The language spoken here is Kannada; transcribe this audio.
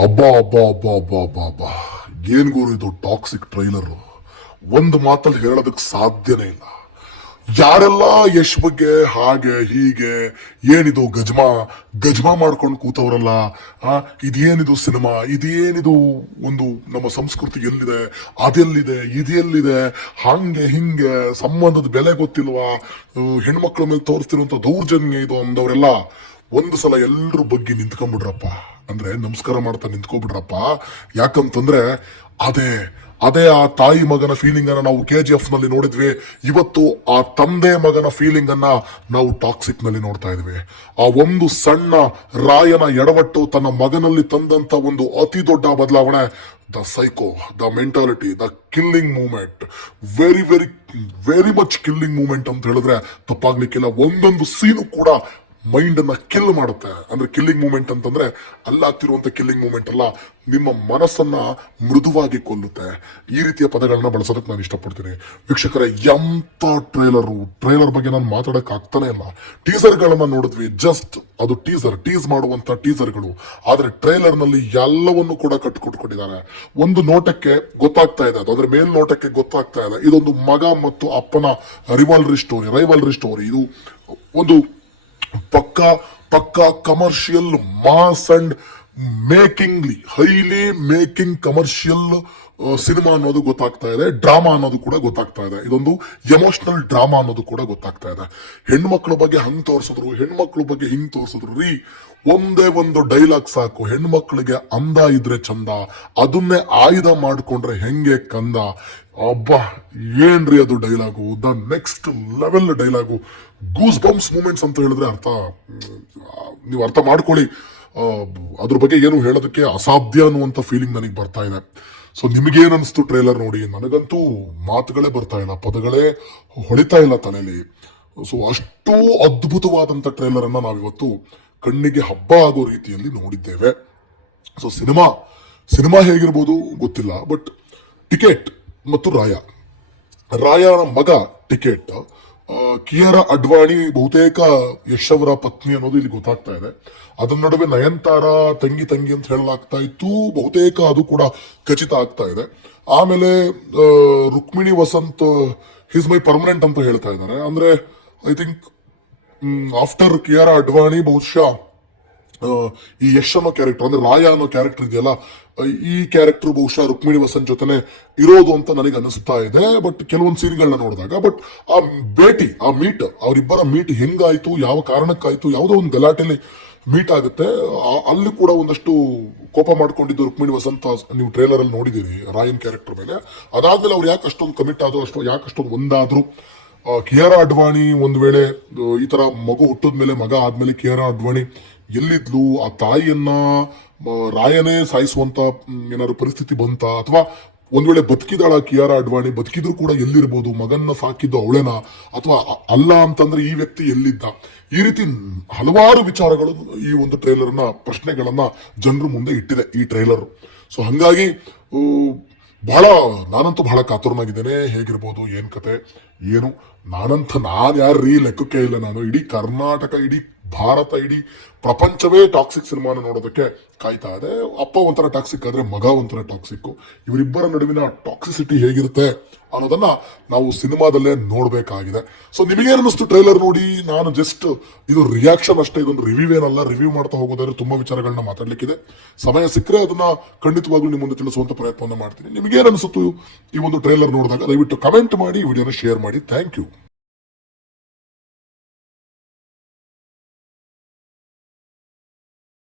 ಅಬ್ಬಾ ಅಬ್ಬಾ ಅಬ್ಬಾ ಅಬ್ಬಾ ಅಬ್ಬಾ ಅಬ್ಬಾ ಏನ್ ಗುರು ಇದು ಟಾಕ್ಸಿಕ್ ಟ್ರೈಲರ್. ಒಂದು ಮಾತಲ್ಲಿ ಹೇಳೋದಕ್ಕೆ ಸಾಧ್ಯನೇ ಇಲ್ಲ. ಯಾರೆಲ್ಲ ಯಶ್ ಬಗ್ಗೆ ಹಾಗೆ ಹೀಗೆ ಏನಿದು ಗಜ್ಮಾ ಗಜ್ಮಾ ಮಾಡ್ಕೊಂಡು ಕೂತವ್ರಲ್ಲ, ಇದೇನಿದು ಸಿನಿಮಾ, ಇದೇನಿದು ಒಂದು ನಮ್ಮ ಸಂಸ್ಕೃತಿ ಎಲ್ಲಿದೆ, ಅದೆಲ್ಲಿದೆ, ಇದೆಲ್ಲಿದೆ, ಹಂಗೆ ಹಿಂಗೆ ಸಂಬಂಧದ ಬೆಲೆ ಗೊತ್ತಿಲ್ವಾ, ಹೆಣ್ಮಕ್ಳ ಮೇಲೆ ತೋರಿಸ್ತಿರುವಂತ ದೌರ್ಜನ್ಯ ಇದು ಅಂದವರೆಲ್ಲ ಒಂದು ಸಲ ಎಲ್ರ ಬಗ್ಗೆ ನಿಂತ್ಕೊಂಡ್ಬಿಡ್ರಪ್ಪ. ಅಂದ್ರೆ ನಮಸ್ಕಾರ ಮಾಡ್ತಾ ನಿಂತ್ಕೊಬಿಡ್ರಪ್ಪ. ಯಾಕಂತಂದ್ರೆ ಅದೇ ಅದೇ ಆ ತಾಯಿ ಮಗನ ಫೀಲಿಂಗ್ ಅನ್ನ ನಾವು KGF ನಲ್ಲಿ ನೋಡಿದ್ವಿ. ಇವತ್ತು ಆ ತಂದೆ ಮಗನ ಫೀಲಿಂಗ್ ಅನ್ನ ನಾವು ಟಾಕ್ಸಿಕ್ ನಲ್ಲಿ ನೋಡ್ತಾ ಇದ್ವಿ. ಆ ಒಂದು ಸಣ್ಣ ರಾಯನ ಎಡವಟ್ಟು ತನ್ನ ಮಗನಲ್ಲಿ ತಂದಂತ ಒಂದು ಅತಿ ದೊಡ್ಡ ಬದಲಾವಣೆ, the psycho, the mentality, the killing movement, very very very much killing movement ಅಂತ ಹೇಳಿದ್ರೆ ತಪ್ಪಾಗ್ಲಿಕ್ಕಿಲ್ಲ. ಒಂದೊಂದು ಸೀನು ಕೂಡ ಮೈಂಡ್ ಅನ್ನ ಕಿಲ್ ಮಾಡುತ್ತೆ. ಅಂದ್ರೆ ಕಿಲ್ಲಿಂಗ್ ಮೂಮೆಂಟ್ ಅಂತಂದ್ರೆ ಅಲ್ಲಾಗ್ತಿರುವಂತ ಕಿಲ್ಲಿಂಗ್ ಮೂಮೆಂಟ್ ಅಲ್ಲ, ನಿಮ್ಮ ಮನಸ್ಸನ್ನ ಮೃದುವಾಗಿ ಕೊಲ್ಲುತ್ತೆ. ಈ ರೀತಿಯ ಪದಗಳನ್ನ ಬಳಸೋದಕ್ಕೆ ನಾನು ಇಷ್ಟಪಡ್ತೀನಿ. ವೀಕ್ಷಕರೇ, ಎಂತ ಟ್ರೈಲರ್ ಬಗ್ಗೆ ನಾನು ಮಾತಾಡಕ್ ಆಗ್ತಾನೆ ಇಲ್ಲ. ಟೀಸರ್ ಗಳನ್ನ ನೋಡಿದ್ವಿ, ಜಸ್ಟ್ ಅದು ಟೀಸ್ ಮಾಡುವಂತ ಟೀಸರ್ಗಳು. ಆದ್ರೆ ಟ್ರೈಲರ್ ನಲ್ಲಿ ಎಲ್ಲವನ್ನು ಕೂಡ ಕಟ್ಟಿಕೊಟ್ಕೊಂಡಿದ್ದಾರೆ. ಒಂದು ನೋಟಕ್ಕೆ ಗೊತ್ತಾಗ್ತಾ ಇದೆ, ಅದು ಅಂದ್ರೆ ಮೇಲ್ನೋಟಕ್ಕೆ ಗೊತ್ತಾಗ್ತಾ ಇದೆ ಇದೊಂದು ಮಗ ಮತ್ತು ಅಪ್ಪನ ರೈವಲ್ರಿ ಸ್ಟೋರಿ. ಇದು ಒಂದು ಪಕ್ಕಾ commercial mass and highly making commercial cinema ಅನ್ನೋದು ಗೊತ್ತಾಗ್ತಾ ಇದೆ. ಡ್ರಾಮಾ ಅನ್ನೋದು ಕೂಡ ಗೊತ್ತಾಗ್ತಾ ಇದೆ. ಇದೊಂದು ಎಮೋಷನಲ್ ಡ್ರಾಮಾ ಅನ್ನೋದು ಕೂಡ ಗೊತ್ತಾಗ್ತಾ ಇದೆ. ಹೆಣ್ಮಕ್ಳ ಬಗ್ಗೆ ಹಂಗ್ ತೋರಿಸಿದ್ರು, ಹೆಣ್ಮಕ್ಳ ಬಗ್ಗೆ ಹಿಂಗ್ ತೋರಿಸಿದ್ರು ರೀ. ಒಂದೇ ಒಂದು ಡೈಲಾಗ್ ಸಾಕು, ಹೆಣ್ಮಕ್ಳಿಗೆ ಅಂದ ಇದ್ರೆ ಚಂದ, ಅದನ್ನೇ ಆಯುಧ ಮಾಡ್ಕೊಂಡ್ರೆ ಹೆಂಗೆ ಕಂದ. ಅಬ್ಬಾ ಏನ್ರಿ ಅದು dialogue, the next level dialogue. Goosebumps moments ಅಂತ ಹೇಳಿದ್ರೆ ನೀವು ಅರ್ಥ ಮಾಡ್ಕೊಳ್ಳಿ. ಅದ್ರ ಬಗ್ಗೆ ಏನು ಹೇಳೋದಕ್ಕೆ ಅಸಾಧ್ಯ ಅನ್ನುವಂತ ಫೀಲಿಂಗ್ ನನಗೆ ಬರ್ತಾ ಇದೆ. ಸೊ ನಿಮಗೇನ್ ಅನಿಸ್ತು ಟ್ರೇಲರ್ ನೋಡಿ? ನನಗಂತೂ ಮಾತುಗಳೇ ಬರ್ತಾ ಇಲ್ಲ, ಪದಗಳೇ ಹೊಳಿತಾ ಇಲ್ಲ ತಲೆಯಲ್ಲಿ. ಸೊ ಅಷ್ಟು ಅದ್ಭುತವಾದಂತ ಟ್ರೇಲರ್ ಅನ್ನ ನಾವಿವತ್ತು ಕಣ್ಣಿಗೆ ಹಬ್ಬ ಆಗೋ ರೀತಿಯಲ್ಲಿ ನೋಡಿದ್ದೇವೆ. ಸೊ ಸಿನಿಮಾ ಹೇಗಿರ್ಬೋದು ಗೊತ್ತಿಲ್ಲ, ಬಟ್ ಟಿಕೆಟ್ ಮತ್ತು ರಾಯನ ಮಗ ಟಿಕೆಟ್, ಕಿಯಾರಾ ಅಡ್ವಾಣಿ ಬಹುತೇಕ ಯಶ್ ಅವರ ಪತ್ನಿ ಅನ್ನೋದು ಇಲ್ಲಿ ಗೊತ್ತಾಗ್ತಾ ಇದೆ. ಅದರ ನಡುವೆ ನಯನತಾರ ತಂಗಿ ಅಂತ ಹೇಳಲಾಗ್ತಾ ಇತ್ತು, ಬಹುತೇಕ ಅದು ಕೂಡ ಖಚಿತ ಆಗ್ತಾ ಇದೆ. ಆಮೇಲೆ ರುಕ್ಮಿಣಿ ವಸಂತ್ ಹಿಸ್ ಮೈ ಪರ್ಮನೆಂಟ್ ಅಂತ ಹೇಳ್ತಾ ಇದ್ದಾರೆ. ಅಂದ್ರೆ I think after Kiara Advani ಬಹುಶಃ ಈ ಯಶ್ ಅನ್ನೋ ಕ್ಯಾರೆಕ್ಟರ್, ಅಂದ್ರೆ ರಾಯ ಅನ್ನೋ ಕ್ಯಾರೆಕ್ಟರ್ ಇದೆಯಲ್ಲ, ಈ ಕ್ಯಾರೆಕ್ಟರ್ ಬಹುಶಃ ರುಕ್ಮಿಣಿ ವಸಂತ್ ಜೊತೆನೆ ಇರೋದು ಅಂತ ನನಗೆ ಅನಿಸ್ತಾ ಇದೆ. ಬಟ್ ಕೆಲವೊಂದು ಸೀನ್ಗಳನ್ನ ನೋಡಿದಾಗ, ಬಟ್ ಆ ಮೀಟ್, ಅವರಿಬ್ಬರ ಮೀಟ್ ಹೆಂಗಾಯ್ತು, ಯಾವ ಕಾರಣಕ್ಕಾಯ್ತು, ಯಾವುದೋ ಒಂದು ಗಲಾಟೆಯಲ್ಲಿ ಮೀಟ್ ಆಗುತ್ತೆ. ಅಲ್ಲಿ ಕೂಡ ಒಂದಷ್ಟು ಕೋಪ ಮಾಡ್ಕೊಂಡಿದ್ದು ರುಕ್ಮಿಣಿ ವಸಂತ ನೀವು ಟ್ರೇಲರ್ ಅಲ್ಲಿ ನೋಡಿದೀವಿ ರಾಯನ್ ಕ್ಯಾರೆಕ್ಟರ್ ಮೇಲೆ. ಅದಾದ್ಮೇಲೆ ಅವ್ರು ಯಾಕೆ ಅಷ್ಟೊಂದು ಕಮಿಟ್ ಆದ್ರು, ಯಾಕೆ ಅಷ್ಟೊಂದು ಒಂದಾದ್ರು. ಕಿಯಾರಾ ಅಡ್ವಾಣಿ ಒಂದ್ ವೇಳೆ ಈ ತರ ಮಗು ಹುಟ್ಟಿದ್ಮೇಲೆ, ಮಗ ಆದ್ಮೇಲೆ ಕಿಯಾರಾ ಅಡ್ವಾಣಿ ಎಲ್ಲಿದ್ಲು, ಆ ತಾಯಿಯನ್ನ ರಾಯನೇ ಸಾಯಿಸುವಂತ ಏನಾದ್ರು ಪರಿಸ್ಥಿತಿ ಬಂತ, ಅಥವಾ ಒಂದ್ ವೇಳೆ ಬದುಕಿದಾಳ ಕಿಯಾರಾ ಅಡ್ವಾಣಿ, ಬದುಕಿದ್ರು ಕೂಡ ಎಲ್ಲಿರ್ಬೋದು, ಮಗನ್ನ ಸಾಕಿದ್ದು ಅವಳೇನಾ, ಅಥವಾ ಅಲ್ಲ ಅಂತಂದ್ರೆ ಈ ವ್ಯಕ್ತಿ ಎಲ್ಲಿದ್ದ? ಈ ರೀತಿ ಹಲವಾರು ವಿಚಾರಗಳು ಈ ಒಂದು ಟ್ರೈಲರ್ನ ಪ್ರಶ್ನೆಗಳನ್ನ ಜನರು ಮುಂದೆ ಇಟ್ಟಿದೆ ಈ ಟ್ರೈಲರ್. ಸೊ ಹಂಗಾಗಿ ನಾನಂತೂ ಬಹಳ ಕಾತುರನಾಗಿದ್ದೇನೆ. ಹೇಗಿರ್ಬೋದು, ಏನ್ ಕತೆ ಏನು, ನಾನು ಯಾರ್ರೀ ಲೆಕ್ಕಕ್ಕೆ ಇಲ್ಲ. ನಾನು ಇಡೀ ಕರ್ನಾಟಕ, ಇಡೀ ಭಾರತ, ಇಡೀ ಪ್ರಪಂಚವೇ ಟಾಕ್ಸಿಕ್ ಸಿನಿಮಾನ ನೋಡೋದಕ್ಕೆ ಕಾಯ್ತಾ ಇದೆ. ಅಪ್ಪ ಒಂಥರ ಟಾಕ್ಸಿಕ್ ಆದ್ರೆ ಮಗ ಒಂಥರ ಟಾಕ್ಸಿಕ್. ಇವರಿಬ್ಬರ ನಡುವಿನ ಟಾಕ್ಸಿಸಿಟಿ ಹೇಗಿರುತ್ತೆ ಅನ್ನೋದನ್ನ ನಾವು ಸಿನಿಮಾದಲ್ಲೇ ನೋಡ್ಬೇಕಾಗಿದೆ. ಸೊ ನಿಮಗೇನು ಅನಿಸ್ತು ಟ್ರೈಲರ್ ನೋಡಿ? ನಾನು ಜಸ್ಟ್ ಇದು ರಿಯಾಕ್ಷನ್ ಅಷ್ಟೇ, ಇದೊಂದು ರಿವ್ಯೂ ಏನಲ್ಲ. ರಿವ್ಯೂ ಮಾಡ್ತಾ ಹೋಗೋದಾದ್ರೆ ತುಂಬಾ ವಿಚಾರಗಳನ್ನ ಮಾತಾಡ್ಲಿಕ್ಕಿದೆ. ಸಮಯ ಸಿಕ್ಕರೆ ಅದನ್ನ ಖಂಡಿತವಾಗ್ಲೂ ನಿಮ್ಮ ಮುಂದೆ ತಿಳಿಸುವಂತ ಪ್ರಯತ್ನವನ್ನ ಮಾಡ್ತೀನಿ. ನಿಮಗೇನು ಅನಿಸುತ್ತು ಈ ಒಂದು ಟ್ರೈಲರ್ ನೋಡಿದಾಗ? ದಯವಿಟ್ಟು ಕಮೆಂಟ್ ಮಾಡಿ, ವಿಡಿಯೋನ ಶೇರ್ ಮಾಡಿ. Thank you.